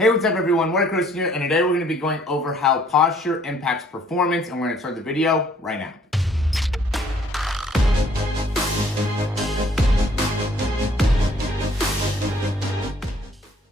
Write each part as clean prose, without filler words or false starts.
Hey, what's up everyone? Morey Croson here, and today we're going to be going over how posture impacts performance, and we're going to start the video right now.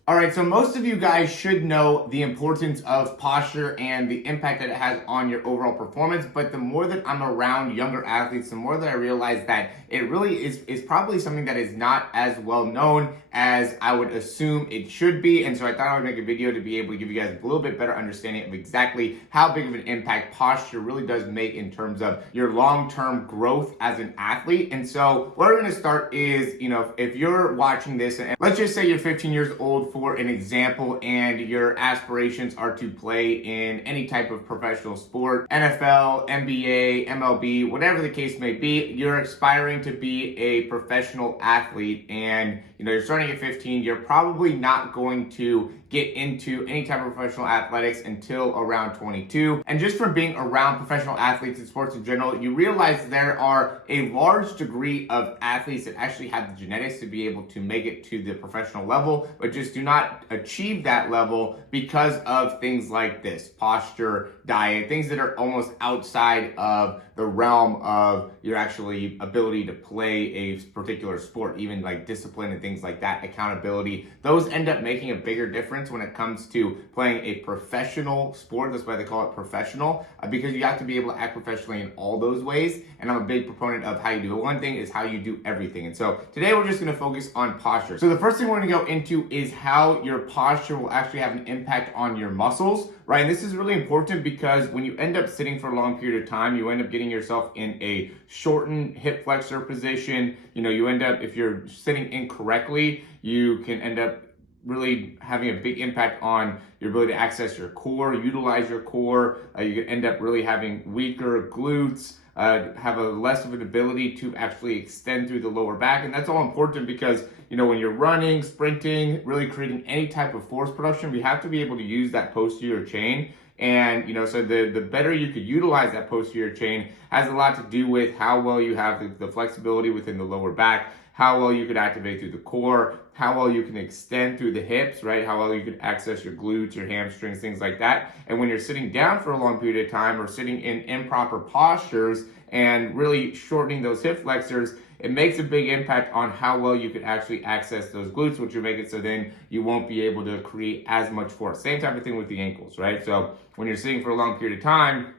Alright, so most of you guys should know the importance of posture and the impact that it has on your overall performance, but the more that I'm around younger athletes, the more that I realize that it really is probably something that is not as well known as I would assume it should be. And so I thought I would make a video to be able to give you guys a little bit better understanding of exactly how big of an impact posture really does make in terms of your long-term growth as an athlete. And so where we're going to start is, if you're watching this, and let's just say you're 15 years old for an example, and your aspirations are to play in any type of professional sport, NFL, NBA, MLB, whatever the case may be, you're aspiring to be a professional athlete, and you're starting at 15, you're probably not going to get into any type of professional athletics until around 22. And just from being around professional athletes in sports in general, you realize there are a large degree of athletes that actually have the genetics to be able to make it to the professional level, but just do not achieve that level because of things like this: posture, diet, things that are almost outside of the realm of your actually ability to play a particular sport, even like discipline and things like that, accountability. Those end up making a bigger difference when it comes to playing a professional sport. That's why they call it professional, because you have to be able to act professionally in all those ways. And I'm a big proponent of how you do it. One thing is how you do everything. And so today we're just going to focus on posture. So the first thing we're going to go into is how your posture will actually have an impact on your muscles, right? And this is really important because when you end up sitting for a long period of time, you end up getting yourself in a shortened hip flexor position. You end up, if you're sitting incorrectly, you can end up really having a big impact on your ability to access your core, utilize your core. You can end up really having weaker glutes, have a less of an ability to actually extend through the lower back. And that's all important because, when you're running, sprinting, really creating any type of force production, we have to be able to use that posterior chain. And, so the better you could utilize that posterior chain has a lot to do with how well you have the flexibility within the lower back, how well you could activate through the core, how well you can extend through the hips, right? How well you can access your glutes, your hamstrings, things like that. And when you're sitting down for a long period of time or sitting in improper postures and really shortening those hip flexors, it makes a big impact on how well you can actually access those glutes, which will make it so then you won't be able to create as much force. Same type of thing with the ankles, right? So when you're sitting for a long period of time,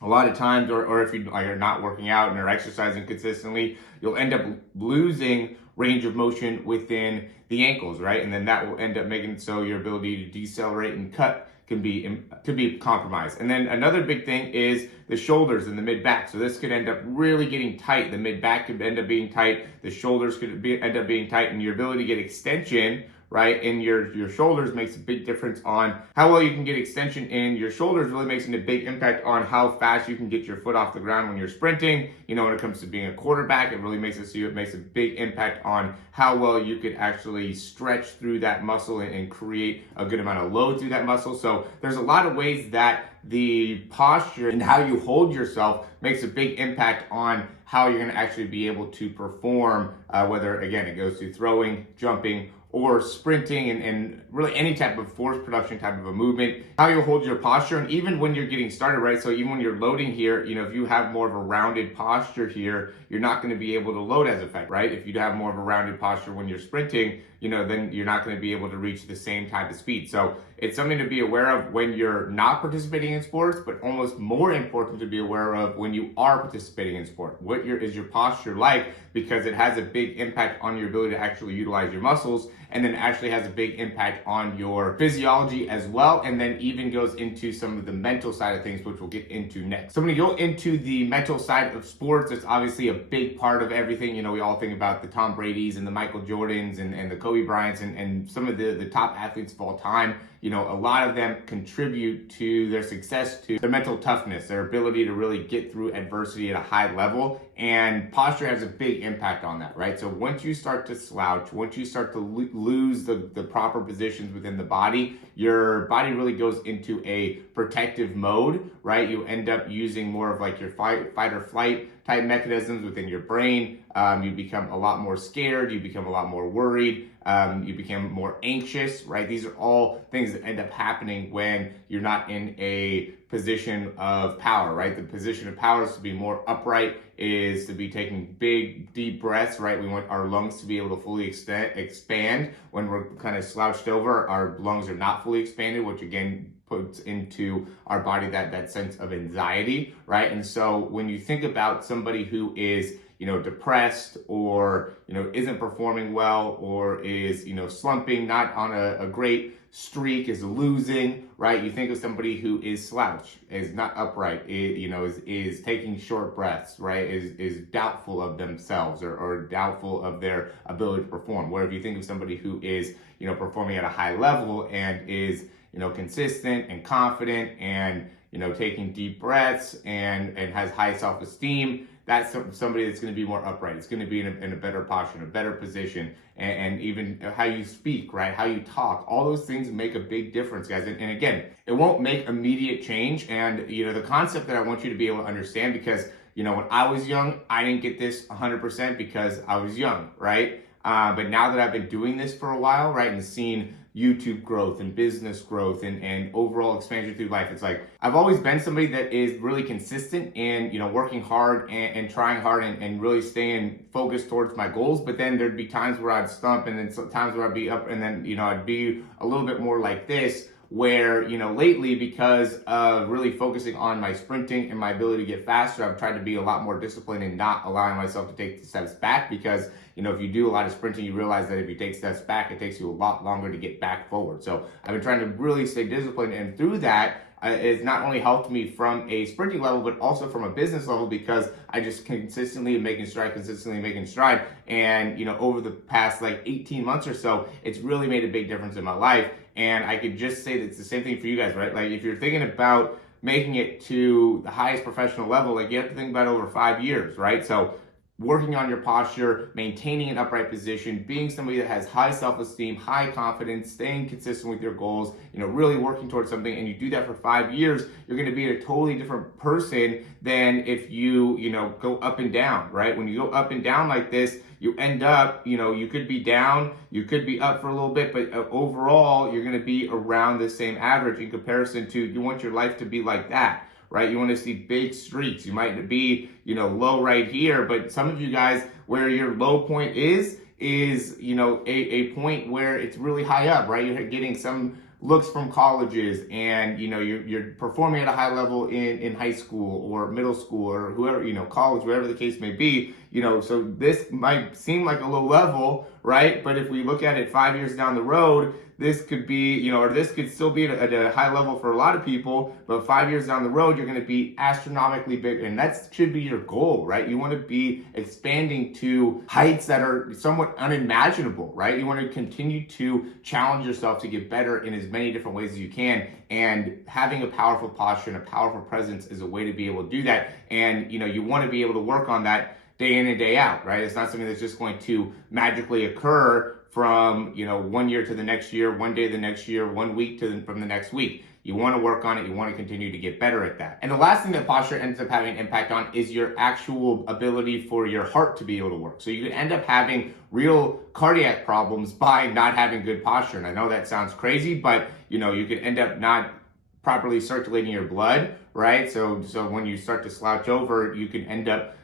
a lot of times, or if you are not working out and are exercising consistently, you'll end up losing range of motion within the ankles, right? And then that will end up making it so your ability to decelerate and cut could be compromised. And then another big thing is the shoulders and the mid-back. So this could end up really getting tight. The mid-back could end up being tight. The shoulders could end up being tight, and your ability to get extension, right, in your shoulders makes a big difference on how well you can get extension in your shoulders. Really makes a big impact on how fast you can get your foot off the ground when you're sprinting. When it comes to being a quarterback, it really makes it makes a big impact on how well you could actually stretch through that muscle and create a good amount of load through that muscle. So there's a lot of ways that the posture and how you hold yourself makes a big impact on how you're going to actually be able to perform, whether, again, it goes through throwing, jumping, or sprinting, and really any type of force production type of a movement, how you hold your posture. And even when you're getting started, right? So even when you're loading here, if you have more of a rounded posture here, you're not going to be able to load as effective, right? If you have more of a rounded posture when you're sprinting, then you're not going to be able to reach the same type of speed. So it's something to be aware of when you're not participating in sports, but almost more important to be aware of when you are participating in sport. What is your posture like? Because it has a big impact on your ability to actually utilize your muscles, and then actually has a big impact on your physiology as well, and then even goes into some of the mental side of things, which we'll get into next. So I'm going to go into the mental side of sports. It's obviously a big part of everything. We all think about the Tom Brady's and the Michael Jordans and the Kobe Bryants and some of the top athletes of all time. A lot of them contribute to their success, to their mental toughness, their ability to really get through adversity at a high level. And posture has a big impact on that, right? So once you start to slouch, once you start to lose the proper positions within the body, your body really goes into a protective mode, right? You end up using more of like your fight or flight type mechanisms within your brain. you become a lot more scared, you become a lot more worried, you become more anxious, right? These are all things that end up happening when you're not in a position of power, right? The position of power is to be more upright, is to be taking big, deep breaths, right? We want our lungs to be able to fully expand. When we're kind of slouched over, our lungs are not fully expanded, which again puts into our body that sense of anxiety, right? And so when you think about somebody who is, depressed, or, isn't performing well, or is, slumping, not on a great streak, is losing, right? You think of somebody who is slouched, is not upright, is taking short breaths, right? Is doubtful of themselves, or doubtful of their ability to perform. Where if you think of somebody who is, performing at a high level and is, consistent and confident and, taking deep breaths and has high self-esteem, that's somebody that's going to be more upright. It's going to be in a better posture, in a better position, and even how you speak, right? How you talk. All those things make a big difference, guys. And again, it won't make immediate change. And, the concept that I want you to be able to understand, because, when I was young, I didn't get this 100% because I was young, right? But now that I've been doing this for a while, right, and seen YouTube growth and business growth and overall expansion through life, it's like I've always been somebody that is really consistent and, working hard and trying hard and really staying focused towards my goals. But then there'd be times where I'd stump, and then times where I'd be up, and then, I'd be a little bit more like this, where, lately, because of really focusing on my sprinting and my ability to get faster, I've tried to be a lot more disciplined and not allowing myself to take steps back, because, if you do a lot of sprinting, you realize that if you take steps back, it takes you a lot longer to get back forward. So I've been trying to really stay disciplined, and through that, it's not only helped me from a sprinting level, but also from a business level, because I just consistently am making stride. And, over the past 18 months or so, it's really made a big difference in my life. And I could just say that it's the same thing for you guys, right? Like, if you're thinking about making it to the highest professional level, you have to think about over 5 years, right? So working on your posture, maintaining an upright position, being somebody that has high self-esteem, high confidence, staying consistent with your goals, really working towards something, and you do that for 5 years, you're going to be a totally different person than if you, go up and down, right? When you go up and down like this, you end up, you could be down, you could be up for a little bit, but overall, you're going to be around the same average in comparison to, you want your life to be like that, right? You want to see big streaks. You might be, low right here, but some of you guys, where your low point is, a point where it's really high up, right? You're getting some looks from colleges, and, you're performing at a high level in high school or middle school or whoever, college, whatever the case may be, so this might seem like a low level, right? But if we look at it 5 years down the road, this could be, or this could still be at a high level for a lot of people, but 5 years down the road, you're going to be astronomically big. And that should be your goal, right? You want to be expanding to heights that are somewhat unimaginable, right? You want to continue to challenge yourself to get better in as many different ways as you can. And having a powerful posture and a powerful presence is a way to be able to do that. And, you want to be able to work on that day in and day out, right? It's not something that's just going to magically occur from, 1 year to the next year, 1 day the next year, 1 week from the next week. You want to work on it. You want to continue to get better at that. And the last thing that posture ends up having an impact on is your actual ability for your heart to be able to work. So you could end up having real cardiac problems by not having good posture. And I know that sounds crazy, but, you could end up not properly circulating your blood, right? So when you start to slouch over, you can end up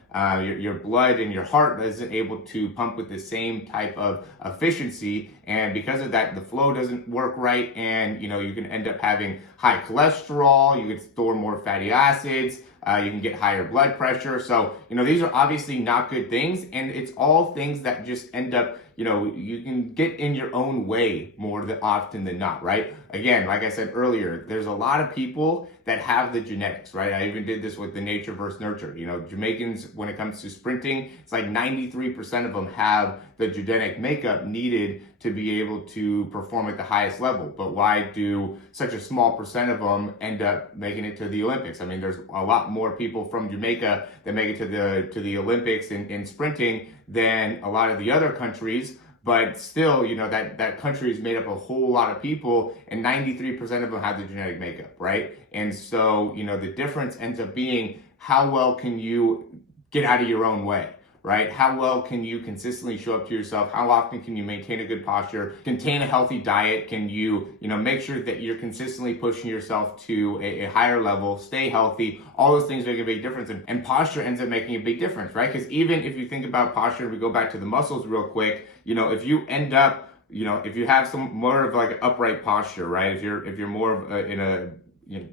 your blood and your heart isn't able to pump with the same type of efficiency, and because of that, the flow doesn't work right, and you can end up having high cholesterol. You can store more fatty acids. You can get higher blood pressure. So these are obviously not good things, and it's all things that just end up, you can get in your own way more often than not, right? Again, like I said earlier, there's a lot of people that have the genetics, right? I even did this with the nature versus nurture. Jamaicans, when it comes to sprinting, it's like 93% of them have the genetic makeup needed to be able to perform at the highest level. But why do such a small percent of them end up making it to the Olympics? I mean, there's a lot more people from Jamaica that make it to the Olympics in sprinting than a lot of the other countries. But still, that country is made up of a whole lot of people, and 93% of them have the genetic makeup, right? And so, the difference ends up being how well can you get out of your own way, right? How well can you consistently show up to yourself? How often can you maintain a good posture, contain a healthy diet? Can you, make sure that you're consistently pushing yourself to a higher level, stay healthy? All those things make a big difference. And posture ends up making a big difference, right? Because even if you think about posture, we go back to the muscles real quick, if you end up, if you have some more of like an upright posture, right? If you're more of in a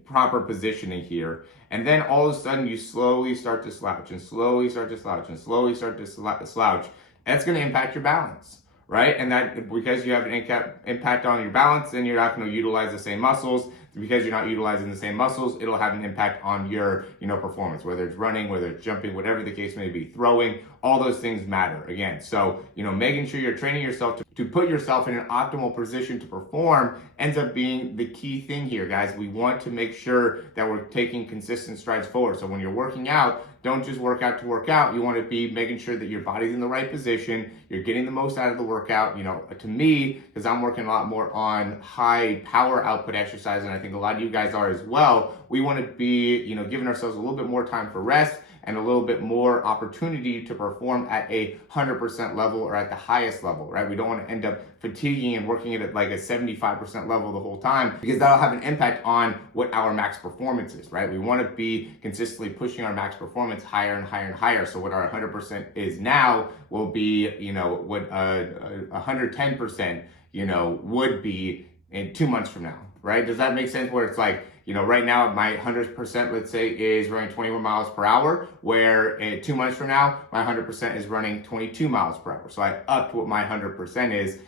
proper positioning here, and then all of a sudden you slowly start to slouch and slowly start to slouch and slowly start to slouch, that's going to impact your balance, right? And that because you have an impact on your balance, then you're not going to utilize the same muscles. Because you're not utilizing the same muscles, it'll have an impact on your, performance, whether it's running, whether it's jumping, whatever the case may be, throwing, all those things matter again. So, making sure you're training yourself to put yourself in an optimal position to perform ends up being the key thing here, guys. We want to make sure that we're taking consistent strides forward. So when you're working out, don't just work out to work out. You want to be making sure that your body's in the right position. You're getting the most out of the workout. To me, because I'm working a lot more on high power output exercise, and I think a lot of you guys are as well, we want to be, giving ourselves a little bit more time for rest and a little bit more opportunity to perform at a 100% level or at the highest level, right? We don't want to end up fatiguing and working at like a 75% level the whole time, because that'll have an impact on what our max performance is, right? We want to be consistently pushing our max performance higher and higher and higher. So what our 100% is now will be, what 110%, would be in 2 months from now, right? Does that make sense? Where it's like, right now my 100%, let's say, is running 21 miles per hour, where in 2 months from now, my 100% is running 22 miles per hour. So I upped what my 100% is,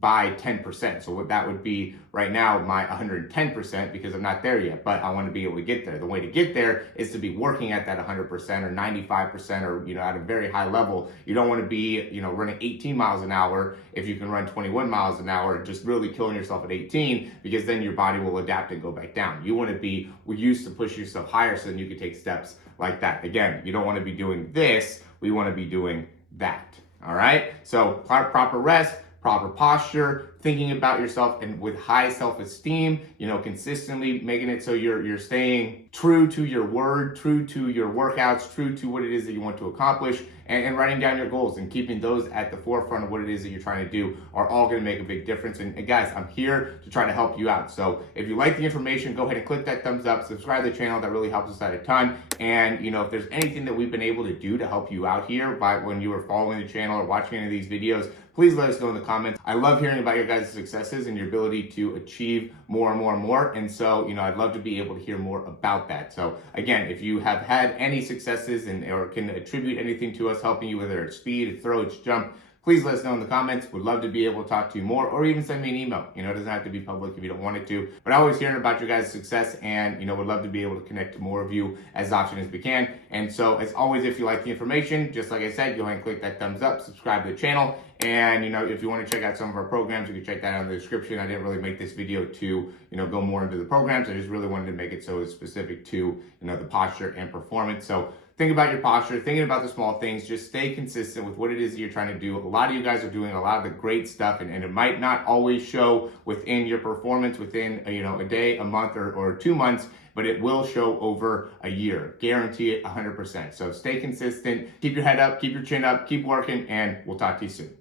by 10%. So what that would be right now, my 110%, because I'm not there yet, but I want to be able to get there. The way to get there is to be working at that 100% or 95% or, at a very high level. You don't want to be, running 18 miles an hour if you can run 21 miles an hour, just really killing yourself at 18, because then your body will adapt and go back down. You want to be used to push yourself higher so then you can take steps like that. Again, you don't want to be doing this. We want to be doing that. All right. So proper rest, proper posture, thinking about yourself and with high self-esteem, consistently making it so you're staying true to your word, true to your workouts, true to what it is that you want to accomplish, and writing down your goals and keeping those at the forefront of what it is that you're trying to do are all going to make a big difference. And guys, I'm here to try to help you out. So if you like the information, go ahead and click that thumbs up, subscribe to the channel. That really helps us out a ton. And if there's anything that we've been able to do to help you out here by when you are following the channel or watching any of these videos, please let us know in the comments. I love hearing about your guys' successes and your ability to achieve more and more and more. And so, I'd love to be able to hear more about that. So again, if you have had any successes or can attribute anything to us helping you, whether it's speed, it's throw, it's jump, please let us know in the comments. Would love to be able to talk to you more, or even send me an email. It doesn't have to be public if you don't want it to, but I always hearing about your guys' success, and would love to be able to connect to more of you as often as we can. And so as always, if you like the information, just like I said, go ahead and click that thumbs up, subscribe to the channel. And if you want to check out some of our programs, you can check that out in the description. I didn't really make this video to go more into the programs. I just really wanted to make it so it's specific to the posture and performance. So think about your posture, thinking about the small things, just stay consistent with what it is that you're trying to do. A lot of you guys are doing a lot of the great stuff, and it might not always show within your performance within a day, a month, or 2 months, but it will show over a year. Guarantee it 100%. So stay consistent, keep your head up, keep your chin up, keep working, and we'll talk to you soon.